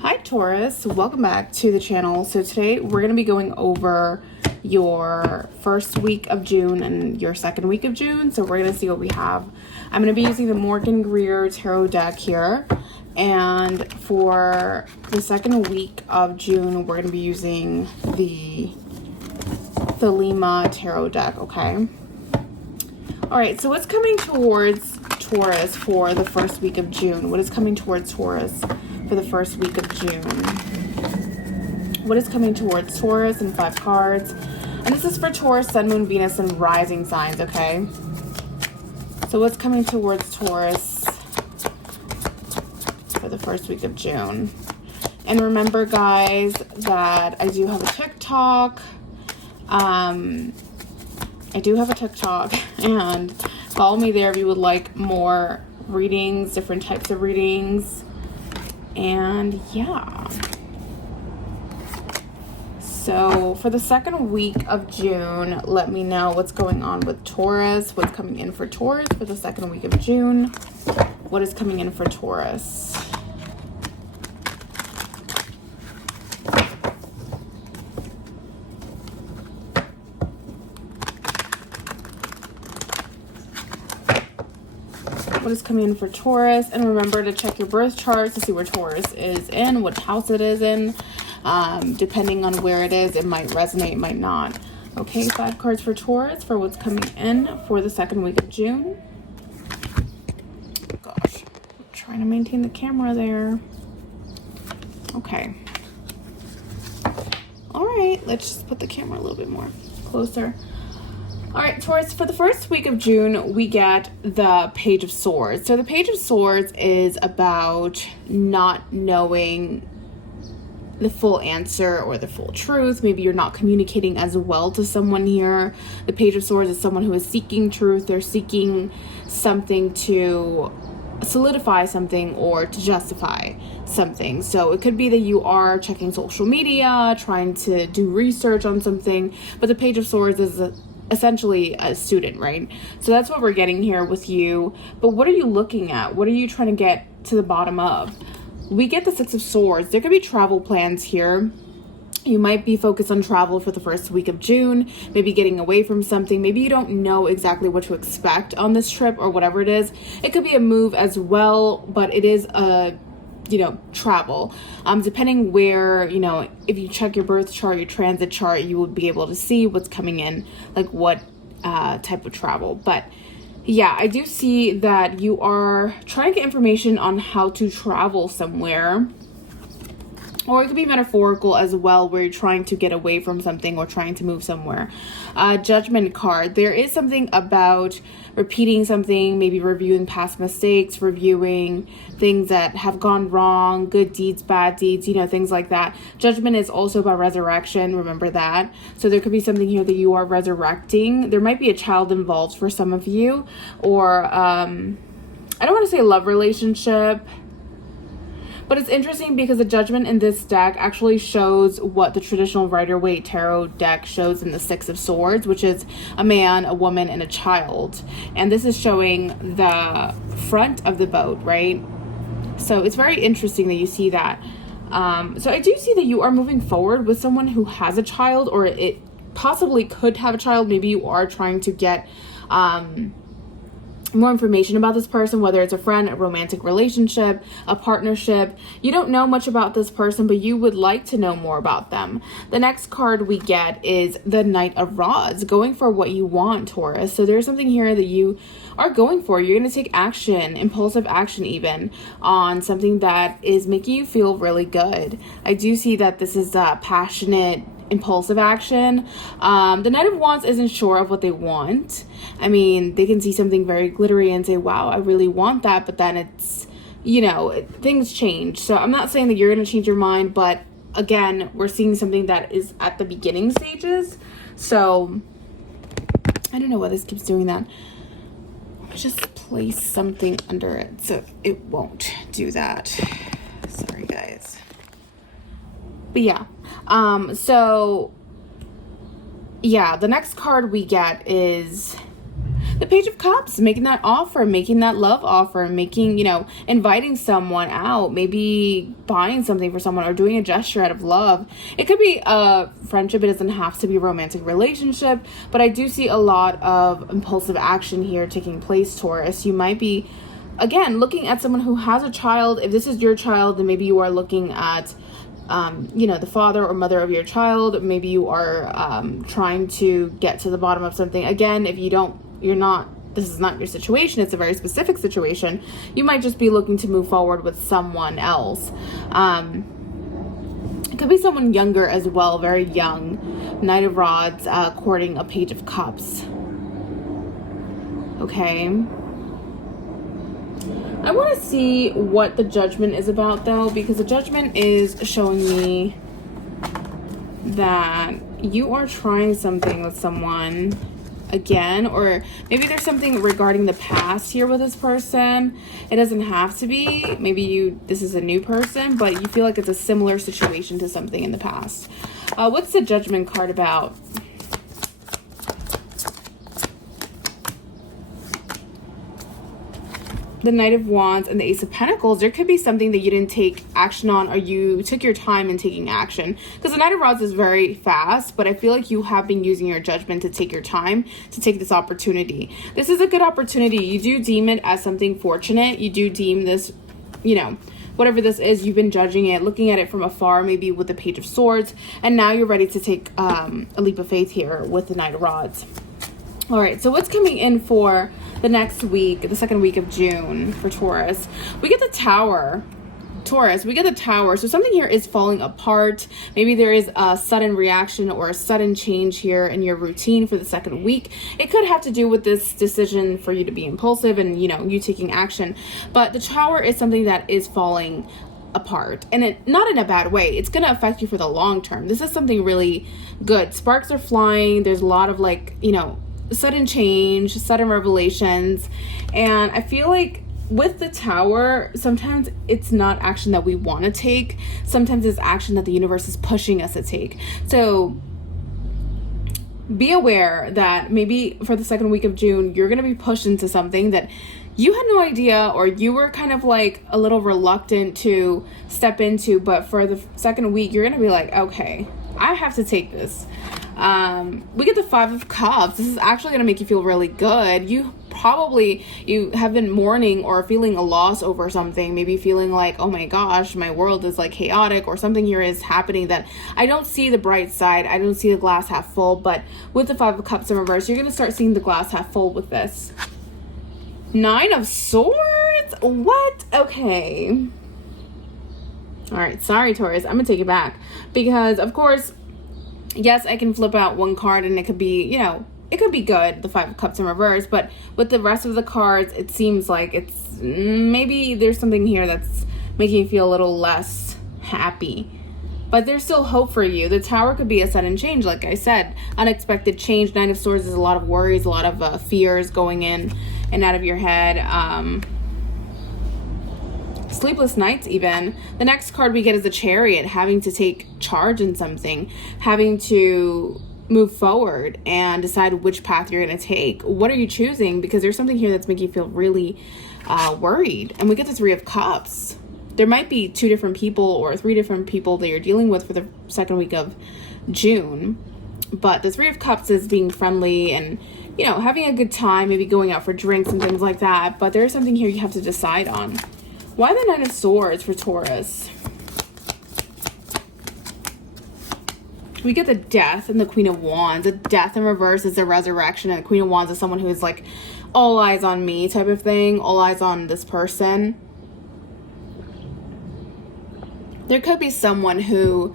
Hi Taurus, welcome back to the channel. So today we're going to be going over your first week of June and your second week of June. So we're going to see what we have. I'm going to be using the Morgan Greer tarot deck here. And for the second week of June, we're going to be using the Lima tarot deck, okay? Alright, so what's coming towards Taurus for the first week of June? What is coming towards Taurus for the first week of June? What is coming towards Taurus in 5 cards? And this is for Taurus, Sun, Moon, Venus, and rising signs, okay? So what's coming towards Taurus for the first week of June? And remember, guys, that I do have a TikTok. I do have a TikTok, and follow me there if you would like more readings, different types of readings. And yeah. So for the second week of June, let me know what's going on with Taurus. What's coming in for Taurus for the second week of June? What is coming in for Taurus? What is coming in for Taurus? And remember to check your birth charts to see where Taurus is in, what house it is in. Depending on where it is, it might resonate, it might not. Okay, 5 cards for Taurus for what's coming in for the second week of June. Gosh, I'm trying to maintain the camera there. Okay. All right, let's just put the camera a little bit more closer. All right, Taurus, for the first week of June, we get the Page of Swords. So the Page of Swords is about not knowing the full answer or the full truth. Maybe you're not communicating as well to someone here. The Page of Swords is someone who is seeking truth. They're seeking something to solidify something or to justify something. So it could be that you are checking social media, trying to do research on something, but the Page of Swords is essentially a student, right? So that's what we're getting here with you. But what are you looking at? What are you trying to get to the bottom of? We get the 6 of Swords. There could be travel plans here. You might be focused on travel for the first week of June, maybe getting away from something. Maybe you don't know exactly what to expect on this trip or whatever it is. It could be a move as well, but it is a travel. Depending where, if you check your birth chart, your transit chart, you would be able to see what's coming in, like what type of travel. But yeah, I do see that you are trying to get information on how to travel somewhere. Or it could be metaphorical as well, where you're trying to get away from something or trying to move somewhere. Judgment card. There is something about repeating something, maybe reviewing past mistakes, reviewing things that have gone wrong, good deeds, bad deeds, things like that. Judgment is also about resurrection. Remember that. So there could be something here that you are resurrecting. There might be a child involved for some of you. Or, I don't want to say a love relationship. But it's interesting because the Judgment in this deck actually shows what the traditional Rider-Waite tarot deck shows in the 6 of Swords, which is a man, a woman, and a child. And this is showing the front of the boat, right? So it's very interesting that you see that. So I do see that you are moving forward with someone who has a child, or it possibly could have a child. Maybe you are trying to get more information about this person, whether it's a friend, a romantic relationship, a partnership. You don't know much about this person, but you would like to know more about them. The next card we get is the Knight of Rods, going for what you want, Taurus. So there's something here that you are going for. You're going to take action, impulsive action even, on something that is making you feel really good. I do see that this is passionate, impulsive action. The Knight of Wands isn't sure of what they want. I mean, they can see something very glittery and say, wow, I really want that, but then it's, things change. So I'm not saying that you're going to change your mind, but again, we're seeing something that is at the beginning stages. So I don't know why this keeps doing that. I'll just place something under it so it won't do that. Sorry, guys. But yeah, so yeah, the next card we get is The Page of Cups, making that offer, making that love offer, making, you know, inviting someone out, maybe buying something for someone or doing a gesture out of love. It could be a friendship. It doesn't have to be a romantic relationship, but I do see a lot of impulsive action here taking place, Taurus. You might be, again, looking at someone who has a child. If this is your child, then maybe you are looking at you know, the father or mother of your child. Maybe you are trying to get to the bottom of something. Again, if this is not your situation, it's a very specific situation, you might just be looking to move forward with someone else. It could be someone younger as well, very young. Knight of Rods, courting a Page of Cups. Okay. I want to see what the Judgment is about, though, because the Judgment is showing me that you are trying something with someone again, or maybe there's something regarding the past here with this person. It doesn't have to be. Maybe this is a new person, but you feel like it's a similar situation to something in the past. What's the Judgment card about? The Knight of Wands and the Ace of Pentacles. There could be something that you didn't take action on, or you took your time in taking action. Because the Knight of Rods is very fast, but I feel like you have been using your judgment to take your time to take this opportunity. This is a good opportunity. You do deem it as something fortunate. You do deem this, you know, whatever this is, you've been judging it, looking at it from afar, maybe with the Page of Swords, and now you're ready to take a leap of faith here with the Knight of Rods. All right, so what's coming in for the next week, the second week of June for Taurus? We get the Tower. Taurus, we get the Tower. So something here is falling apart. Maybe there is a sudden reaction or a sudden change here in your routine for the second week. It could have to do with this decision for you to be impulsive and, you know, you taking action. But the Tower is something that is falling apart, and it not in a bad way. It's going to affect you for the long term. This is something really good. Sparks are flying. There's a lot of, like, you know, sudden change, sudden revelations. And I feel like with the Tower, sometimes it's not action that we want to take. Sometimes it's action that the universe is pushing us to take. So be aware that maybe for the second week of June, you're going to be pushed into something that you had no idea, or you were kind of like a little reluctant to step into. But for the second week, you're going to be like, okay, I have to take this. We get the Five of Cups. This is actually going to make you feel really good. You have been mourning or feeling a loss over something, maybe feeling like, oh my gosh, my world is like chaotic, or something here is happening that I don't see the bright side. I don't see the glass half full. But with the Five of Cups in reverse, you're going to start seeing the glass half full with this. Nine of Swords? What? Okay. All right, sorry, Taurus. I'm going to take it back. Because, of course, yes, I can flip out one card and it could be, you know, it could be good, the Five of Cups in reverse. But with the rest of the cards, it seems like it's maybe there's something here that's making you feel a little less happy. But there's still hope for you. The Tower could be a sudden change, like I said. Unexpected change. Nine of Swords is a lot of worries, a lot of fears going in and out of your head. Sleepless nights even. The next card we get is the Chariot, having to take charge in something, having to move forward and decide which path you're going to take. What are you choosing? Because there's something here that's making you feel really worried. And we get the Three of Cups. There might be two different people or three different people that you're dealing with for the second week of June. But the Three of Cups is being friendly and, you know, having a good time, maybe going out for drinks and things like that. But there's something here you have to decide on. Why the Nine of Swords for Taurus? We get the Death and the Queen of Wands. The Death in reverse is the resurrection, and the Queen of Wands is someone who is like, all eyes on me type of thing. All eyes on this person. There could be someone who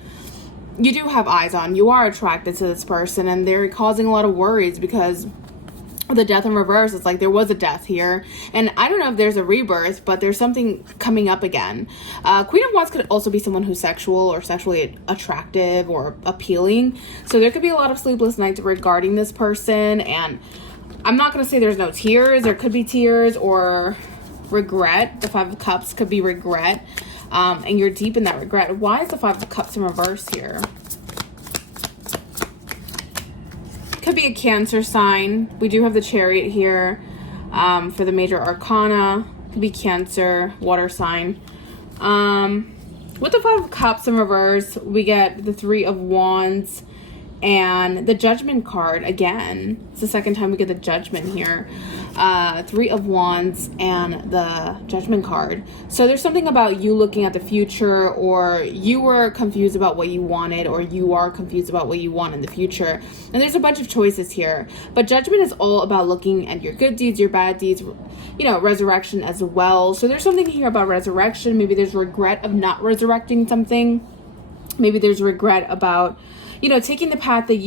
you do have eyes on. You are attracted to this person, and they're causing a lot of worries because the Death in reverse, it's like there was a death here, and I don't know if there's a rebirth, but there's something coming up again. Queen of Wands could also be someone who's sexual or sexually attractive or appealing, so there could be a lot of sleepless nights regarding this person. And I'm not going to say there's no tears. There could be tears or regret. The Five of Cups could be regret, and you're deep in that regret. Why is the Five of Cups in reverse here? could be a Cancer sign. We do have the Chariot here for the major arcana. Could be Cancer, water sign. With the Five of Cups in reverse, we get the Three of Wands and the Judgment card again. It's the second time we get the Judgment here. Three of Wands and the Judgment card. So there's something about you looking at the future, or you were confused about what you wanted, or you are confused about what you want in the future. And there's a bunch of choices here. But Judgment is all about looking at your good deeds, your bad deeds, you know, resurrection as well. So there's something here about resurrection. Maybe there's regret of not resurrecting something. Maybe there's regret about, you know, taking the path that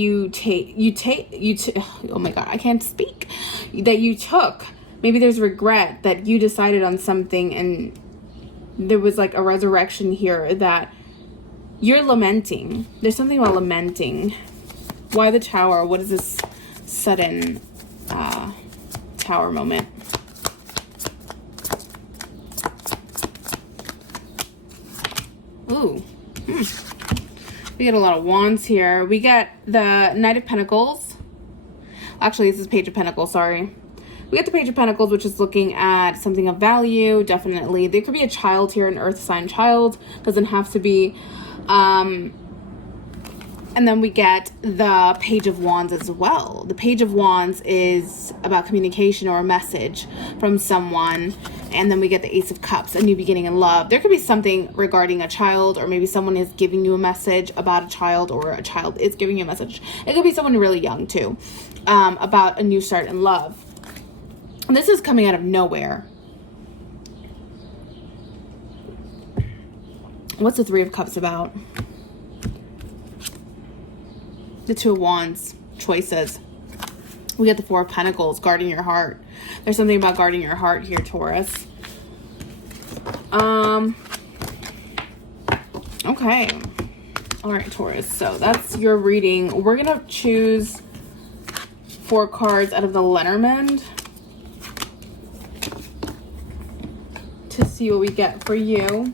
oh my God, I can't speak, that you took. Maybe there's regret that you decided on something and there was like a resurrection here that you're lamenting. There's something about lamenting. Why the Tower? What is this sudden Tower moment? Ooh. We get a lot of wands here. We get the Knight of Pentacles. Actually, this is Page of Pentacles, sorry. We get the Page of Pentacles, which is looking at something of value, definitely. There could be a child here, an earth sign child. Doesn't have to be. And then we get the Page of Wands as well. The Page of Wands is about communication or a message from someone. And then we get the Ace of Cups, a new beginning in love. There could be something regarding a child, or maybe someone is giving you a message about a child, or a child is giving you a message. It could be someone really young too, about a new start in love. And this is coming out of nowhere. What's the Three of Cups about? The Two of Wands, choices. We get the Four of Pentacles, guarding your heart. There's something about guarding your heart here, Taurus. Okay. All right, Taurus. So that's your reading. We're going to choose 4 cards out of the Lenormand to see what we get for you.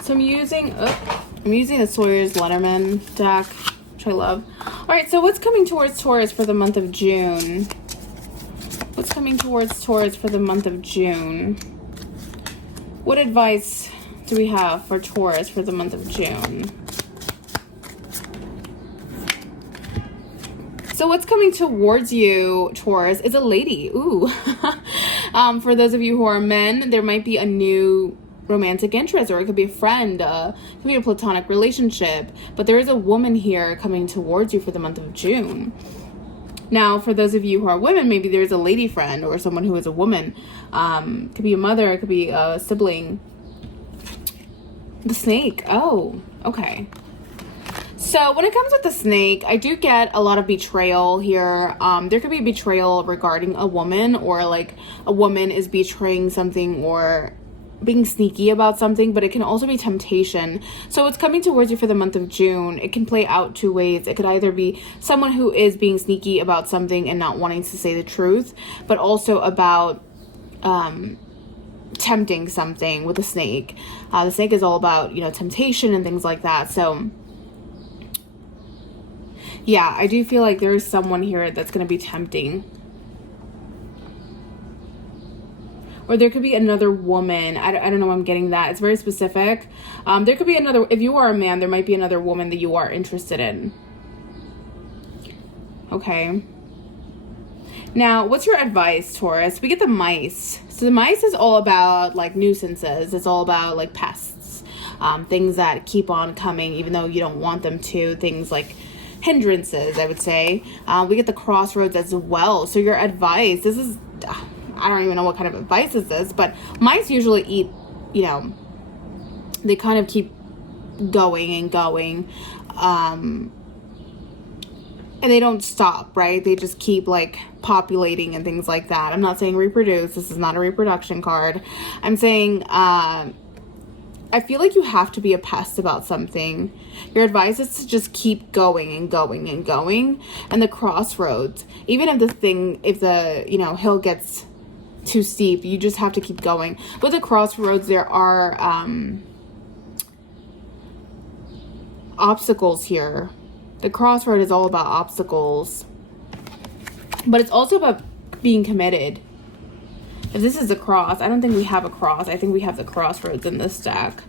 So I'm using the Sawyer's Lenormand deck, which I love. All right, so what's coming towards Taurus for the month of June? What's coming towards Taurus for the month of June? What advice do we have for Taurus for the month of June? So what's coming towards you, Taurus, is a lady. Ooh. For those of you who are men, there might be a new romantic interest, or it could be a friend, it could be a platonic relationship, but there is a woman here coming towards you for the month of June. Now, for those of you who are women, maybe there's a lady friend or someone who is a woman. It could be a mother, it could be a sibling. The Snake. Oh, okay. So when it comes with the Snake, I do get a lot of betrayal here. There could be betrayal regarding a woman, or like a woman is betraying something or being sneaky about something, but it can also be temptation. So it's coming towards you for the month of June. It can play out 2 ways. It could either be someone who is being sneaky about something and not wanting to say the truth, but also about tempting something with a snake. The snake is all about, you know, temptation and things like that. So yeah, I do feel like there is someone here that's going to be tempting. Or there could be another woman. I don't know why I'm getting that. It's very specific. There could be another, if you are a man, there might be another woman that you are interested in. Okay. Now, what's your advice, Taurus? We get the Mice. So the Mice is all about like nuisances. It's all about like pests. Things that keep on coming even though you don't want them to. Things like hindrances, I would say. We get the Crossroads as well. So your advice, this is, I don't even know what kind of advice is this, but mice usually eat, you know, they kind of keep going and going. And they don't stop, right? They just keep like populating and things like that. I'm not saying reproduce. This is not a reproduction card. I'm saying I feel like you have to be a pest about something. Your advice is to just keep going and going and going. And the crossroads, even if the you know, hill gets too steep, you just have to keep going. With the crossroads, there are obstacles here. The crossroad is all about obstacles, but it's also about being committed. If this is a cross, I don't think we have a cross. I think we have the crossroads in this deck.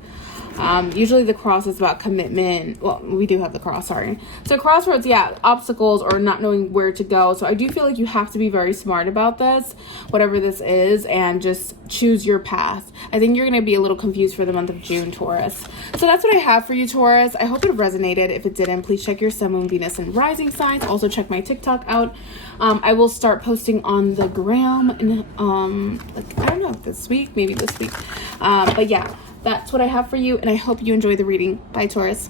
Usually the cross is about commitment. Well, we do have the cross, sorry. So crossroads, yeah, obstacles or not knowing where to go. So I do feel like you have to be very smart about this, whatever this is, and just choose your path. I think you're going to be a little confused for the month of June, Taurus. So that's what I have for you, Taurus. I hope it resonated. If it didn't, please check your sun, moon, Venus, and rising signs. Also check my TikTok out. I will start posting on the gram and like, I don't know, this week, maybe this week. But yeah, that's what I have for you, and I hope you enjoy the reading. Bye, Taurus.